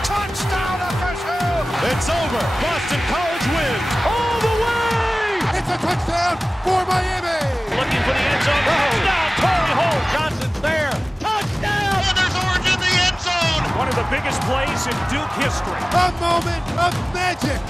Touchdown FSU! It's over. Boston College wins all the way! It's a touchdown for Miami! Looking for the end zone. Touchdown! Torrey Holt. Johnson's there. Touchdown! And there's Orange in the end zone! One of the biggest plays in Duke history. A moment of magic!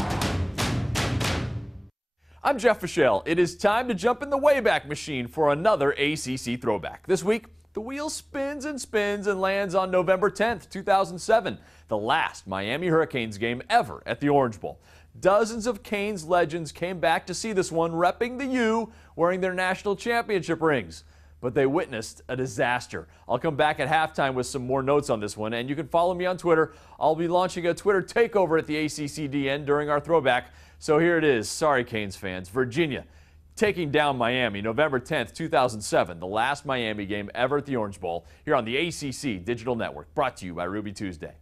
I'm Jeff Fischel. It is time to jump in the Wayback Machine for another ACC Throwback. This week, the wheel spins and lands on November 10th, 2007, the last Miami Hurricanes game ever at the Orange Bowl. Dozens of Canes legends came back to see this one, repping the U, wearing their national championship rings. But they witnessed a disaster. I'll come back at halftime with some more notes on this one, and you can follow me on Twitter. I'll be launching a Twitter takeover at the ACCDN during our throwback. So here it is. Sorry, Canes fans. Virginia taking down Miami November 10th, 2007, the last Miami game ever at the Orange Bowl, here on the ACC Digital Network, brought to you by Ruby Tuesday.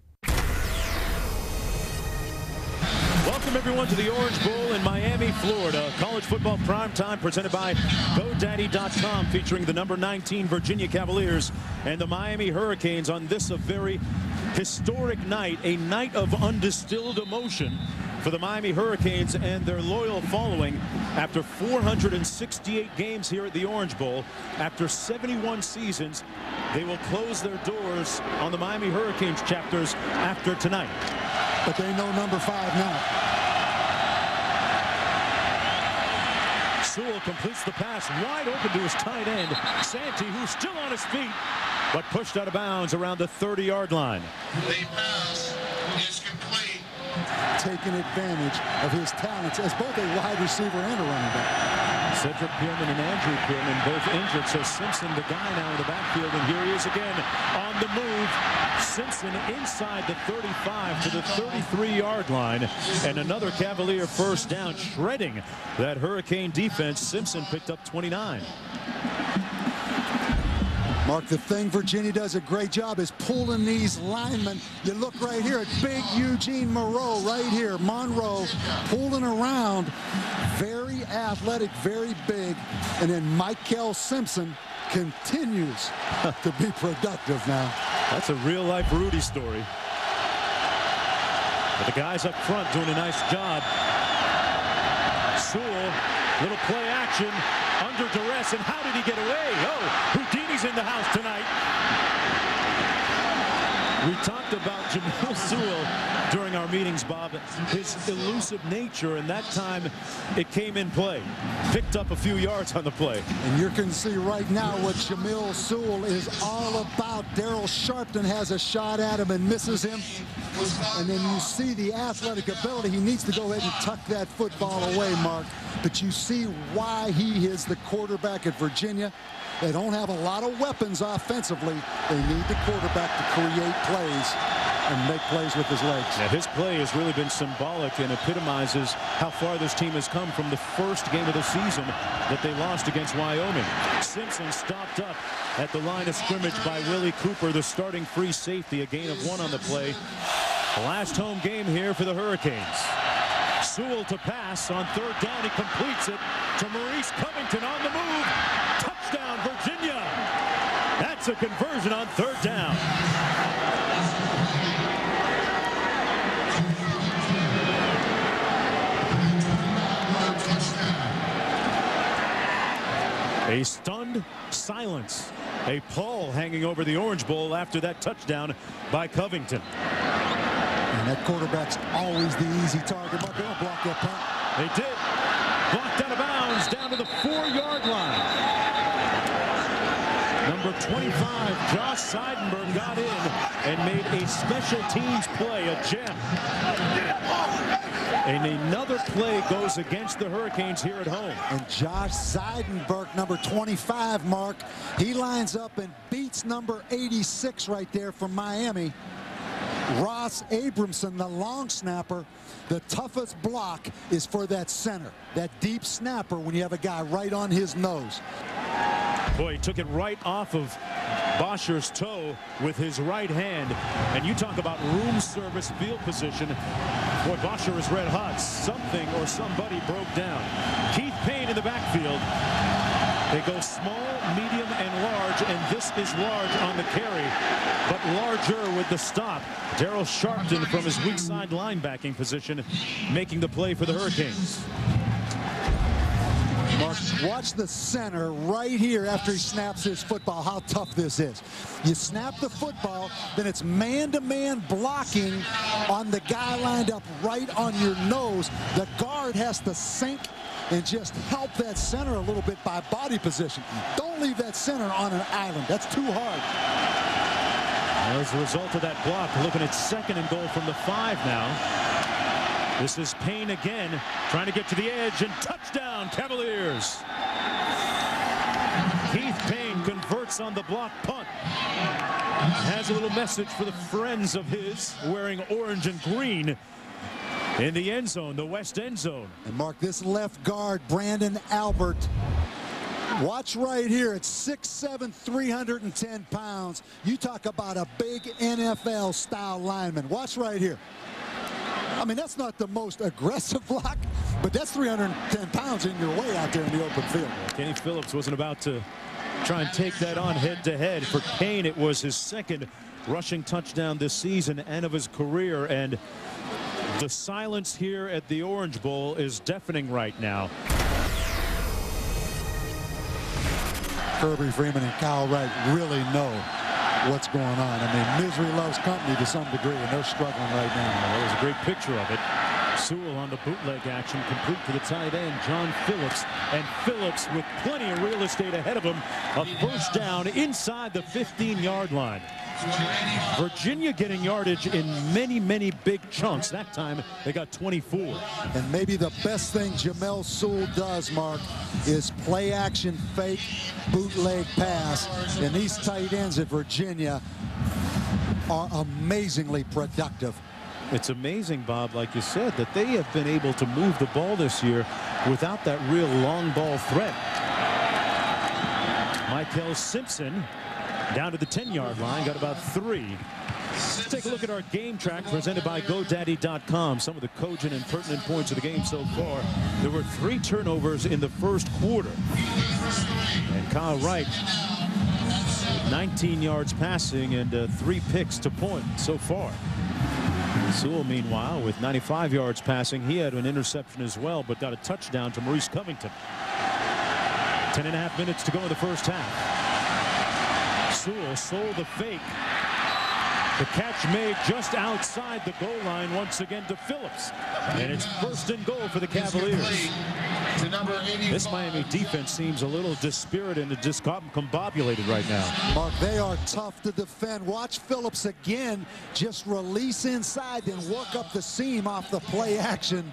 Welcome, everyone, to the Orange Bowl in Miami, Florida. College football primetime presented by GoDaddy.com, featuring the number 19 Virginia Cavaliers and the Miami Hurricanes on this, a very historic night, a night of undistilled emotion for the Miami Hurricanes and their loyal following. After 468 games here at the Orange Bowl, after 71 seasons, they will close their doors on the Miami Hurricanes chapters after tonight. But they know number 5 now. Sewell completes the pass wide open to his tight end, Santee, who's still on his feet, but pushed out of bounds around the 30-yard line. The pass is complete. Taking advantage of his talents as both a wide receiver and a running back. Cedric Pearman and Andrew Pearman both injured, so Simpson, the guy now in the backfield, and here he is again on the move. Simpson inside the 35 to the 33-yard line, and another Cavalier first down, shredding that Hurricane defense. Simpson picked up 29. Mark, the thing Virginia does a great job is pulling these linemen. You look right here at big Eugene right here. Monroe pulling around. Very athletic, very big. And then Mikell Simpson continues to be productive now. That's a real-life Rudy story. But the guys up front doing a nice job. Sewell, little play action, under duress, and how did he get away? Oh, Houdini's in the house tonight. We talked about Jameel Sewell during our meetings, Bob, his elusive nature, and that time it came in play. Picked up a few yards on the play. And you can see right now what Jameel Sewell is all about. Daryl Sharpton has a shot at him and misses him. And then you see the athletic ability. He needs to go ahead and tuck that football away, Mark. But you see why he is the quarterback at Virginia. They don't have a lot of weapons offensively. They need the quarterback to create plays and make plays with his legs. Now, his play has really been symbolic and epitomizes how far this team has come from the first game of the season that they lost against Wyoming. Simpson stopped up at the line of scrimmage by Willie Cooper, the starting free safety, a gain of 1 on the play. The last home game here for the Hurricanes. Sewell to pass on 3rd down. He completes it to Maurice Covington on the move. Touchdown, Virginia. That's a conversion on 3rd down. A stunned silence. A pall hanging over the Orange Bowl after that touchdown by Covington. And that quarterback's always the easy target, but they don't block that punt. They did. Blocked out of bounds down to the 4-yard line. Number 25, Josh Seidenberg, got in and made a special teams play, a gem. And another play goes against the Hurricanes here at home. And Josh Seidenberg, number 25, Mark, he lines up and beats number 86 right there from Miami. Ross Abramson, the long snapper. The toughest block is for that center, that deep snapper, when you have a guy right on his nose. Boy, he took it right off of Bosher's toe with his right hand. And you talk about room service field position. Boy, Bosher is red hot. Something or somebody broke down. Keith Payne in the backfield. They go small, medium, and large, and this is large on the carry, but larger with the stop. Daryl Sharpton from his weak side linebacking position making the play for the Hurricanes. Mark, watch the center right here after he snaps his football, how tough this is. You snap the football, then it's man-to-man blocking on the guy lined up right on your nose. The guard has to sink and just help that center a little bit by body position. Don't leave that center on an island. That's too hard. As a result of that block, looking at 2nd and goal from the 5 now. This is Payne again, trying to get to the edge, and touchdown, Cavaliers. Keith Payne converts on the block punt. Has a little message for the friends of his wearing orange and green in the end zone, the west end zone. And Mark, this left guard, Brandon Albert, watch right here. It's 6'7", 310 pounds. You talk about a big NFL-style lineman. Watch right here. I mean, that's not the most aggressive block, but that's 310 pounds in your way out there in the open field. Kenny Phillips wasn't about to try and take that on head-to-head. For Payne, it was his 2nd rushing touchdown this season and of his career, and the silence here at the Orange Bowl is deafening right now. Kirby Freeman and Kyle Wright really know what's going on. I mean, misery loves company to some degree, and they're struggling right now. That was a great picture of it. Sewell on the bootleg action, complete to the tight end, John Phillips. And Phillips with plenty of real estate ahead of him. A first down inside the 15-yard line. Virginia getting yardage in many, many big chunks. That time they got 24. And maybe the best thing Jameel Sewell does, Mark, is play action, fake, bootleg pass. And these tight ends at Virginia are amazingly productive. It's amazing, Bob, like you said, that they have been able to move the ball this year without that real long ball threat. Mikell Simpson down to the 10-yard line, got about 3. Let's take a look at our game track presented by GoDaddy.com. Some of the cogent and pertinent points of the game so far. There were 3 turnovers in the first quarter. And Kyle Wright, 19 yards passing and 3 picks to point so far. Sewell, meanwhile, with 95 yards passing, he had an interception as well, but got a touchdown to Maurice Covington. 10.5 minutes to go in the first half. Sewell sold the fake. The catch made just outside the goal line once again to Phillips. And it's 1st and goal for the Cavaliers. This Miami defense seems a little dispirited and discombobulated right now. Mark, they are tough to defend. Watch Phillips again just release inside, then work up the seam off the play action.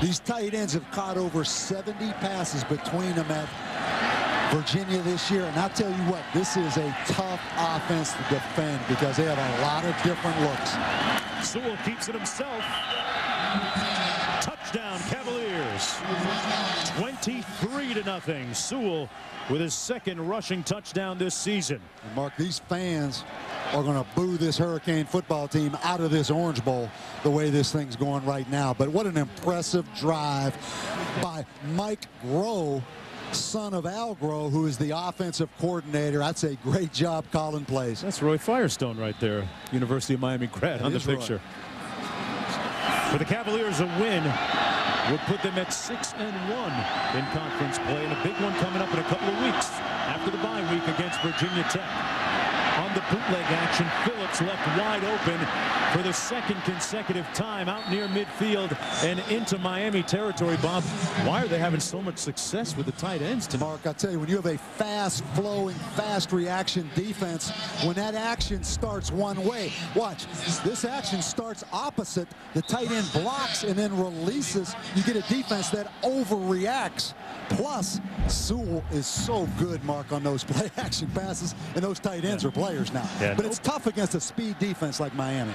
These tight ends have caught over 70 passes between them at Virginia this year, and I'll tell you what, this is a tough offense to defend because they have a lot of different looks. Sewell keeps it himself. Touchdown, Cavaliers. 23-0. Sewell with his 2nd rushing touchdown this season. And Mark, these fans are going to boo this Hurricane football team out of this Orange Bowl the way this thing's going right now. But what an impressive drive by Mike Groh, son of Al Groh, who is the offensive coordinator. I'd say great job calling plays. That's Roy Firestone right there, University of Miami grad on the picture. Roy. For the Cavaliers, a win would put them at 6-1 in conference play, and a big one coming up in a couple of weeks after the bye week against Virginia Tech. On the bootleg action, Phillips left wide open for the 2nd consecutive time out near midfield and into Miami territory. Bob, why are they having so much success with the tight ends tonight? Mark, I tell you, when you have a fast-flowing, fast-reaction defense, when that action starts one way, watch, this action starts opposite. The tight end blocks and then releases. You get a defense that overreacts. Plus, Sewell is so good, Mark, on those play-action passes, and those tight ends are players now. Yeah, but it's tough against a speed defense like Miami.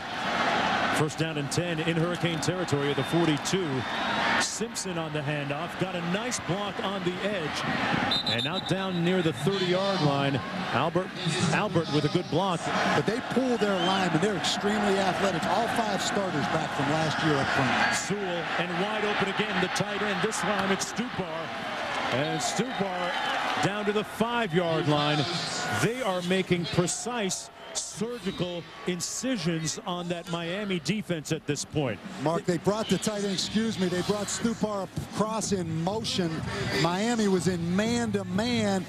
1st down and 10 in Hurricane territory at the 42. Simpson on the handoff, got a nice block on the edge, and now down near the 30-yard line. Albert with a good block. But they pull their linemen. They're extremely athletic. All 5 starters back from last year up front. Sewell and wide open again, the tight end. This time it's Stupar. And Stupar down to the 5-yard line. They are making precise surgical incisions on that Miami defense at this point. Mark, they brought the tight end, they brought Stupar across in motion. Miami was in man-to-man,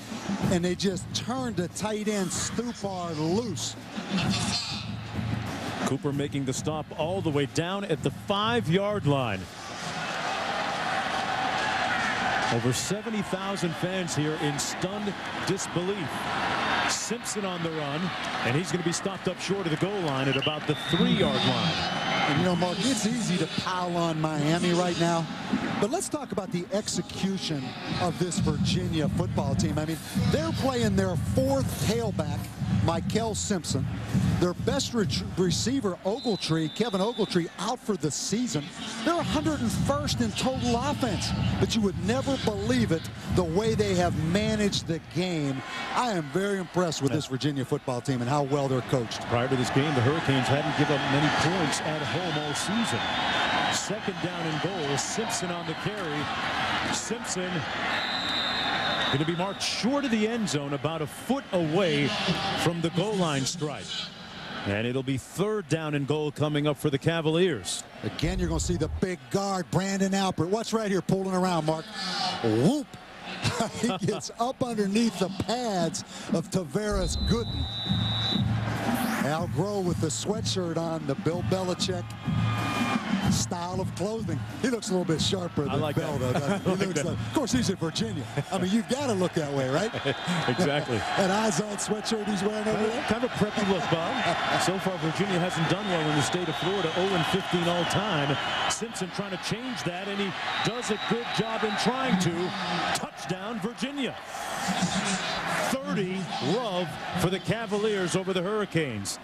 and they just turned the tight end Stupar loose. Cooper making the stop all the way down at the 5-yard line. Over 70,000 fans here in stunned disbelief. Simpson on the run, and he's going to be stopped up short of the goal line at about the 3-yard line. And you know, Mark, it's easy to pile on Miami right now, but let's talk about the execution of this Virginia football team. I mean, they're playing their 4th tailback, Mikell Simpson. Their best receiver, Kevin Ogletree, out for the season. They're 101st in total offense, but you would never believe it the way they have managed the game. I am very impressed with this Virginia football team and how well they're coached. Prior to this game, the Hurricanes hadn't given up many points at home all season. 2nd down and goal. Simpson on the carry. Simpson going to be marked short of the end zone, about a foot away from the goal line stripe. And it'll be 3rd down and goal coming up for the Cavaliers. Again, you're going to see the big guard, Brandon Alpert. Watch right here, pulling around, Mark. Whoop. He gets up underneath the pads of Tavares Gooden. Al Groh with the sweatshirt on, the Bill Belichick style of clothing. He looks a little bit sharper than Bell, though. Of course, he's in Virginia. I mean, you've got to look that way, right? Exactly. That eyes-on sweatshirt he's wearing over there. Kind of a preppy look, Bob. So far, Virginia hasn't done well in the state of Florida. 0-15 all time. Simpson trying to change that, and he does a good job in trying to. Touchdown, Virginia. 30 love for the Cavaliers over the Hurricanes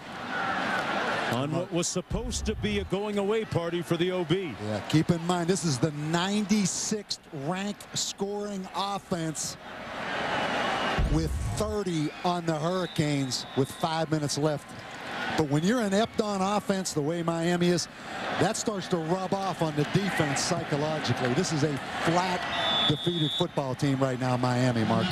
on what was supposed to be a going-away party for the OB. Yeah, keep in mind, this is the 96th ranked scoring offense with 30 on the Hurricanes with 5 minutes left. But when you're an inept-on offense the way Miami is, that starts to rub off on the defense psychologically. This is a flat, defeated football team right now, Miami, Mark.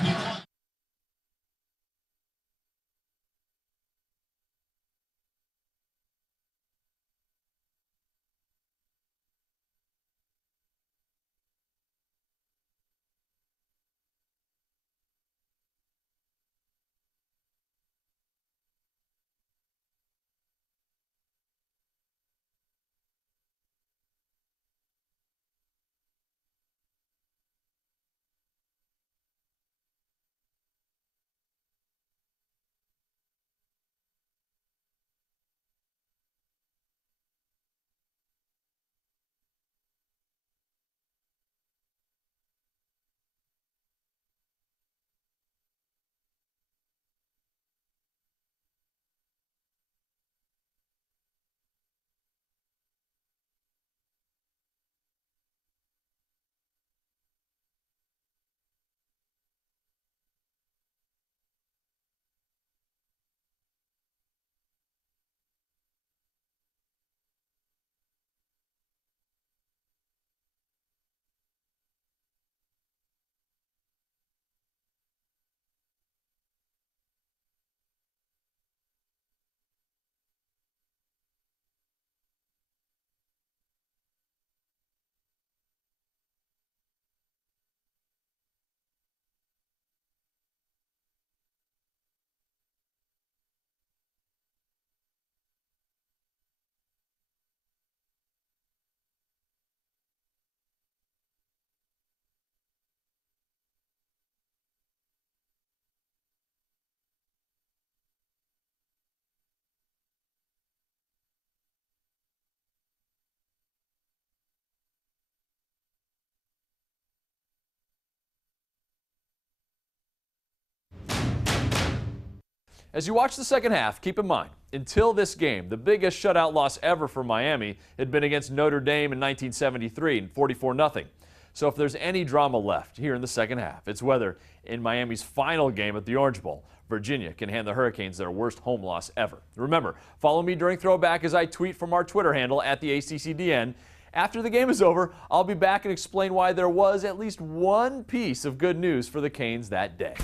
As you watch the second half, keep in mind, until this game, the biggest shutout loss ever for Miami had been against Notre Dame in 1973 and 44-0. So if there's any drama left here in the second half, it's whether in Miami's final game at the Orange Bowl, Virginia can hand the Hurricanes their worst home loss ever. Remember, follow me during Throwback as I tweet from our Twitter handle at the ACCDN. After the game is over, I'll be back and explain why there was at least one piece of good news for the Canes that day.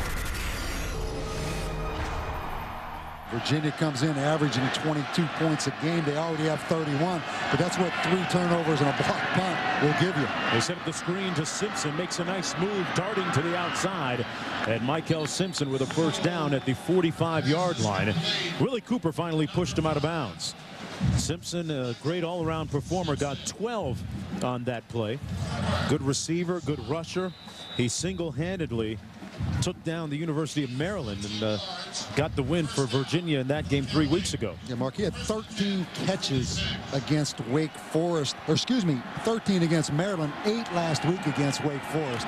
Virginia comes in averaging 22 points a game. They already have 31, but that's what 3 turnovers and a blocked punt will give you. They set up the screen to Simpson, makes a nice move, darting to the outside. And Mikell Simpson with a first down at the 45-yard line. Willie Cooper finally pushed him out of bounds. Simpson, a great all-around performer, got 12 on that play. Good receiver, good rusher. He single-handedly took down the University of Maryland and got the win for Virginia in that game 3 weeks ago. Yeah, Mark, he had 13 catches against Wake Forest, or excuse me, 13 against Maryland, 8 last week against Wake Forest.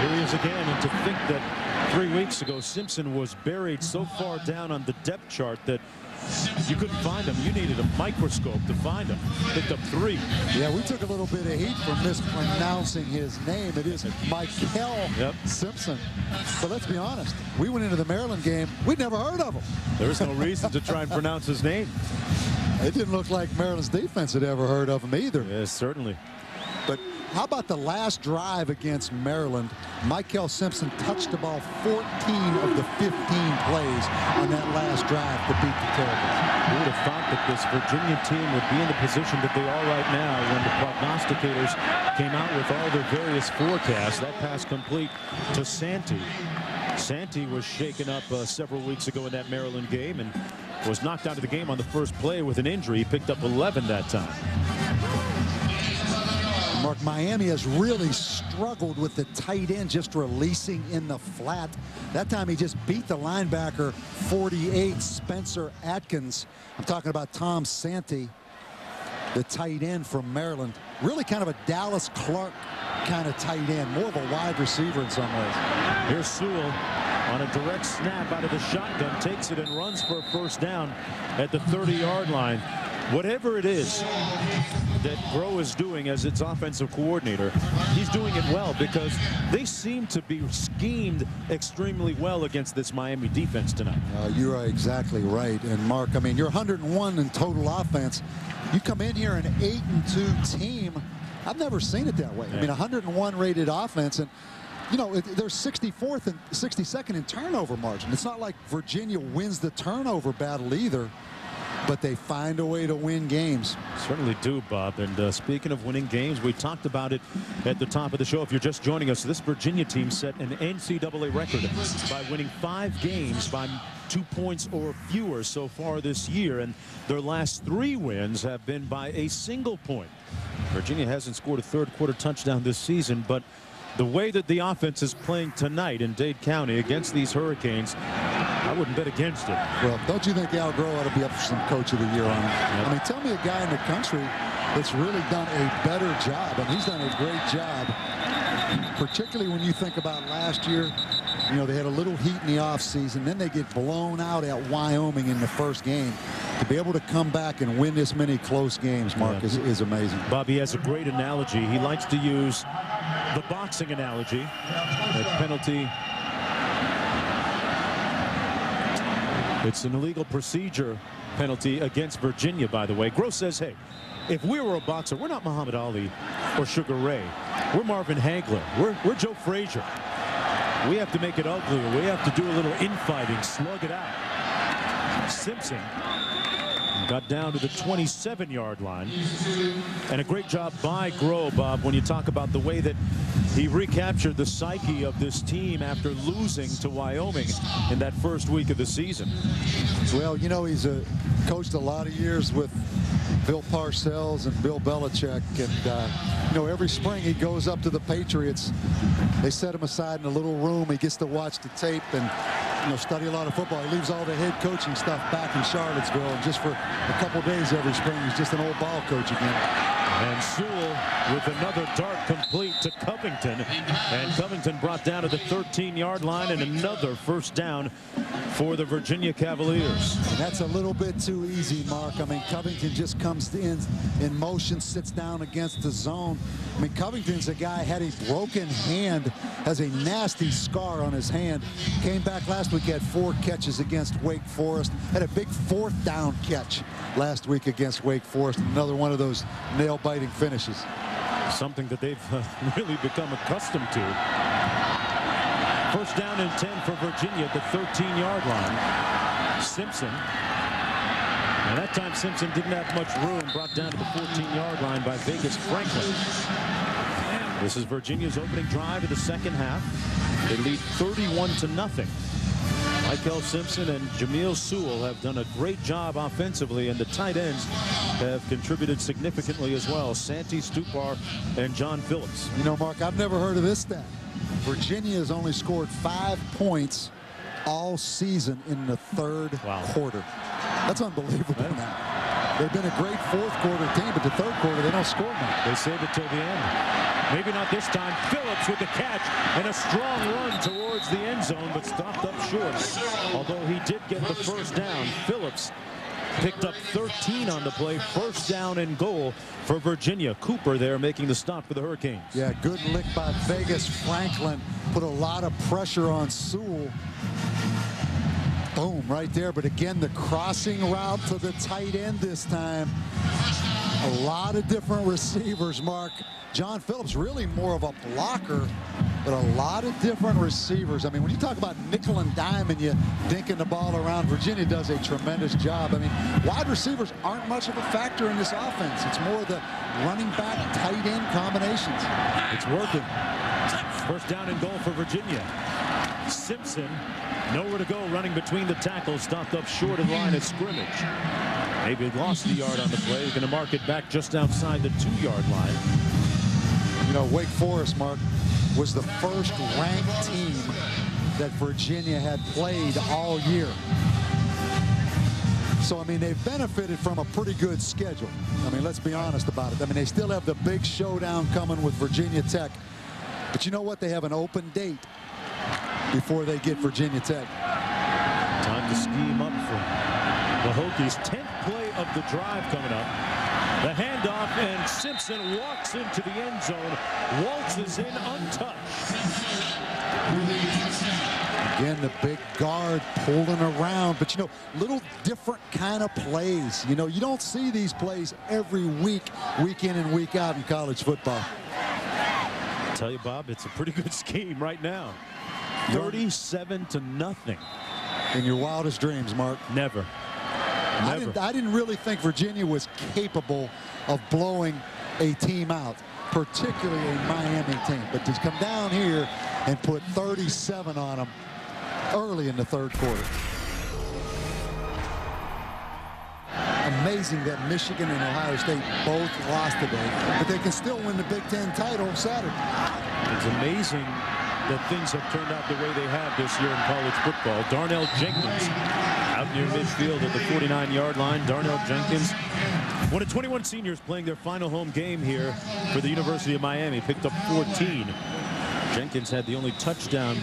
Here he is again, and to think that 3 weeks ago Simpson was buried so far down on the depth chart that you couldn't find him. You needed a microscope to find him. Picked up 3. Yeah, we took a little bit of heat for mispronouncing his name. It is Mikell Simpson. But let's be honest, we went into the Maryland game, we'd never heard of him. There was no reason to try and pronounce his name. It didn't look like Maryland's defense had ever heard of him either. Yes, certainly. But how about the last drive against Maryland? Mikell Simpson touched the ball 14 of the 15 plays on that last drive to beat the Terrapins. Who would have thought that this Virginia team would be in the position that they are right now when the prognosticators came out with all their various forecasts? That pass complete to Santee. Santee was shaken up several weeks ago in that Maryland game and was knocked out of the game on the first play with an injury. He picked up 11 that time. Mark, Miami has really struggled with the tight end just releasing in the flat. That time he just beat the linebacker 48, Spencer Atkins. I'm talking about Tom Santee, the tight end from Maryland. Really kind of a Dallas Clark kind of tight end, more of a wide receiver in some ways. Here's Sewell on a direct snap out of the shotgun, takes it and runs for a first down at the 30-yard line. Whatever it is that Groh is doing as its offensive coordinator, he's doing it well because they seem to be schemed extremely well against this Miami defense tonight. You are exactly right. And Mark, I mean, you're 101 in total offense. You come in here an 8-2 team. I've never seen it that way. I mean, 101 rated offense, and you know, they're 64th and 62nd in turnover margin. It's not like Virginia wins the turnover battle either, but they find a way to win games. Certainly do, Bob. And speaking of winning games, we talked about it at the top of the show. If you're just joining us, this Virginia team set an NCAA record by winning 5 games by 2 points or fewer so far this year, and their last 3 wins have been by a single point. Virginia hasn't scored a third-quarter touchdown this season, but the way that the offense is playing tonight in Dade County against these Hurricanes, I wouldn't bet against it. Well, don't you think Al Groh ought to be up for some Coach of the Year on him? I mean, tell me a guy in the country that's really done a better job, and he's done a great job, particularly when you think about last year. You know, they had a little heat in the offseason, then they get blown out at Wyoming in the first game. To be able to come back and win this many close games, Mark, is amazing. Bobby has a great analogy. He likes to use the boxing analogy. A penalty. It's an illegal procedure penalty against Virginia, by the way. Groh says, hey, if we were a boxer, we're not Muhammad Ali or Sugar Ray. We're Marvin Hagler. We're Joe Frazier. We have to make it uglier. We have to do a little infighting, slug it out. Simpson got down to the 27-yard line. And a great job by Groh, Bob, when you talk about the way that he recaptured the psyche of this team after losing to Wyoming in that first week of the season. Well, you know, he's coached a lot of years with Bill Parcells and Bill Belichick, and you know, every spring he goes up to the Patriots. They set him aside in a little room. He gets to watch the tape and, you know, study a lot of football. He leaves all the head coaching stuff back in Charlottesville, and just for a couple days every spring, he's just an old ball coach again. And Sewell with another dart complete to Covington, and Covington brought down to the 13-yard line, and another first down for the Virginia Cavaliers. And that's a little bit too easy, Mark. I mean, Covington just comes in motion, sits down against the zone. I mean, Covington's a guy, had a broken hand, has a nasty scar on his hand. Came back last week, had 4 catches against Wake Forest, had a big 4th down catch last week against Wake Forest. Another one of those nail-biting finishes. Something that they've really become accustomed to. First down and 10 for Virginia at the 13-yard line. Simpson. And that time Simpson didn't have much room, brought down to the 14-yard line by Vegas Franklin. This is Virginia's opening drive of the second half. They lead 31-0. Mikell Simpson and Jameel Sewell have done a great job offensively, and the tight ends have contributed significantly as well. Santee Stupar and John Phillips. You know, Mark, I've never heard of this stat. Virginia has only scored 5 points all season in the third quarter. That's unbelievable now. They've been a great fourth quarter team, but the third quarter they don't score much. They saved it till the end. Maybe not this time. Phillips with the catch and a strong run towards the end zone, but stopped up short. Although he did get the first down, Phillips picked up 13 on the play. First down and goal for Virginia. Cooper there making the stop for the Hurricanes. Yeah, good lick by Vegas Franklin. Put a lot of pressure on Sewell. Boom, right there. But again, the crossing route to the tight end this time. A lot of different receivers, Mark. John Phillips really more of a blocker, but a lot of different receivers. I mean, when you talk about nickel and dime and you dinking the ball around, Virginia does a tremendous job. I mean, wide receivers aren't much of a factor in this offense. It's more the running back, tight end combinations. It's working. First down and goal for Virginia. Simpson, nowhere to go, running between the tackles, stopped up short of the line of scrimmage. Maybe lost the yard on the play. He's going to mark it back just outside the 2-yard line. You know, Wake Forest, Mark, was the first ranked team that Virginia had played all year. So, I mean, they've benefited from a pretty good schedule. I mean, let's be honest about it. I mean, they still have the big showdown coming with Virginia Tech. But you know what? They have an open date before they get Virginia Tech. Time to scheme up for the Hokies. 10th play of the drive coming up. The handoff, and Simpson walks into the end zone, waltzes in untouched. Again, the big guard pulling around, but you know, little different kind of plays. You know, you don't see these plays every week, week in and week out in college football. I'll tell you, Bob, it's a pretty good scheme right now. 37-0. In your wildest dreams, Mark. Never. I didn't really think Virginia was capable of blowing a team out, particularly a Miami team. But to come down here and put 37 on them early in the third quarter. Amazing that Michigan and Ohio State both lost today, but they can still win the Big Ten title Saturday. It's amazing that things have turned out the way they have this year in college football. Darnell Jenkins out near midfield at the 49-yard line. Darnell Jenkins, one of 21 seniors playing their final home game here for the University of Miami, picked up 14. Jenkins had the only touchdown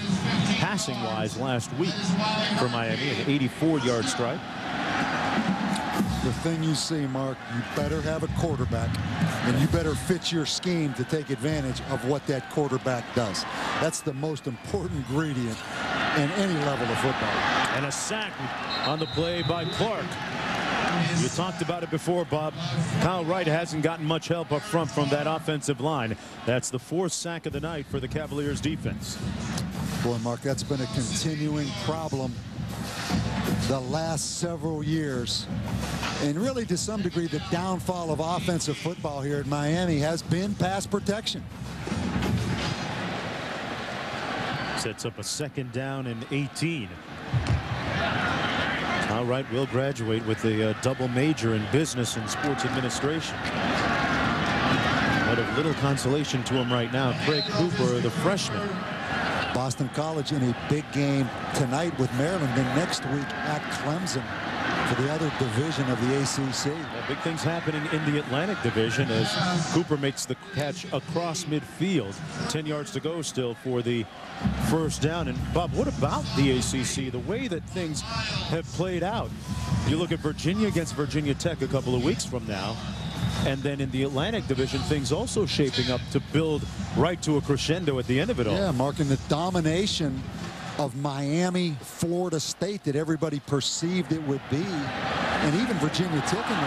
passing-wise last week for Miami, an 84-yard strike. The thing you see, Mark, you better have a quarterback, and you better fit your scheme to take advantage of what that quarterback does. That's the most important ingredient in any level of football. And a sack on the play by Clark. You talked about it before, Bob. Kyle Wright hasn't gotten much help up front from that offensive line. That's the 4th sack of the night for the Cavaliers defense. Boy, Mark, that's been a continuing problem the last several years. And really, to some degree, the downfall of offensive football here at Miami has been pass protection. Sets up a 2nd down and 18. All right, will graduate with a double major in business and sports administration. But of little consolation to him right now, Craig Cooper, the freshman. Boston College in a big game tonight with Maryland, then next week at Clemson for the other division of the ACC. Well, big things happening in the Atlantic division as Cooper makes the catch across midfield. 10 yards to go still for the first down. And Bob, what about the ACC? The way that things have played out. You look at Virginia against Virginia Tech a couple of weeks from now. And then in the Atlantic division, things also shaping up to build right to a crescendo at the end of it all. Yeah, marking the domination of Miami, Florida State that everybody perceived it would be. And even Virginia Tech in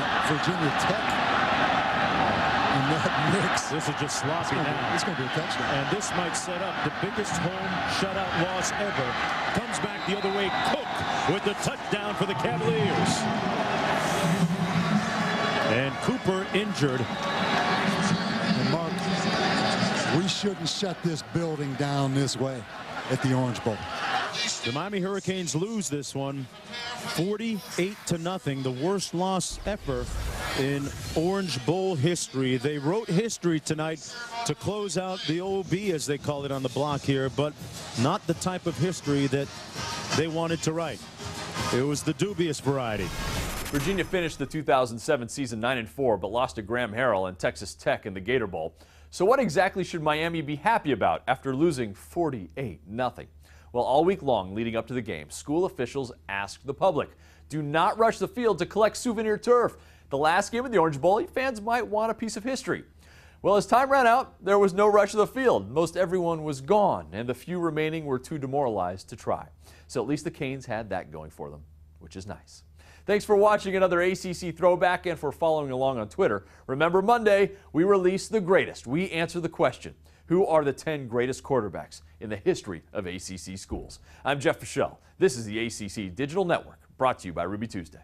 that mix. This is just sloppy now. It's going to be a touchdown. And this might set up the biggest home shutout loss ever. Comes back the other way. Cook with the touchdown for the Cavaliers. And Cooper injured. And Mark, we shouldn't shut this building down this way at the Orange Bowl. The Miami Hurricanes lose this one 48-0, the worst loss ever in Orange Bowl history. They wrote history tonight to close out the OB, as they call it on the block here, but not the type of history that they wanted to write. It was the dubious variety. Virginia finished the 2007 season 9-4, but lost to Graham Harrell and Texas Tech in the Gator Bowl. So what exactly should Miami be happy about after losing 48-0? Well, all week long leading up to the game, school officials asked the public, do not rush the field to collect souvenir turf. The last game of the Orange Bowl, fans might want a piece of history. Well, as time ran out, there was no rush of the field. Most everyone was gone, and the few remaining were too demoralized to try. So at least the Canes had that going for them, which is nice. Thanks for watching another ACC Throwback and for following along on Twitter. Remember, Monday, we release the greatest. We answer the question, who are the 10 greatest quarterbacks in the history of ACC schools? I'm Jeff Michelle. This is the ACC Digital Network, brought to you by Ruby Tuesday.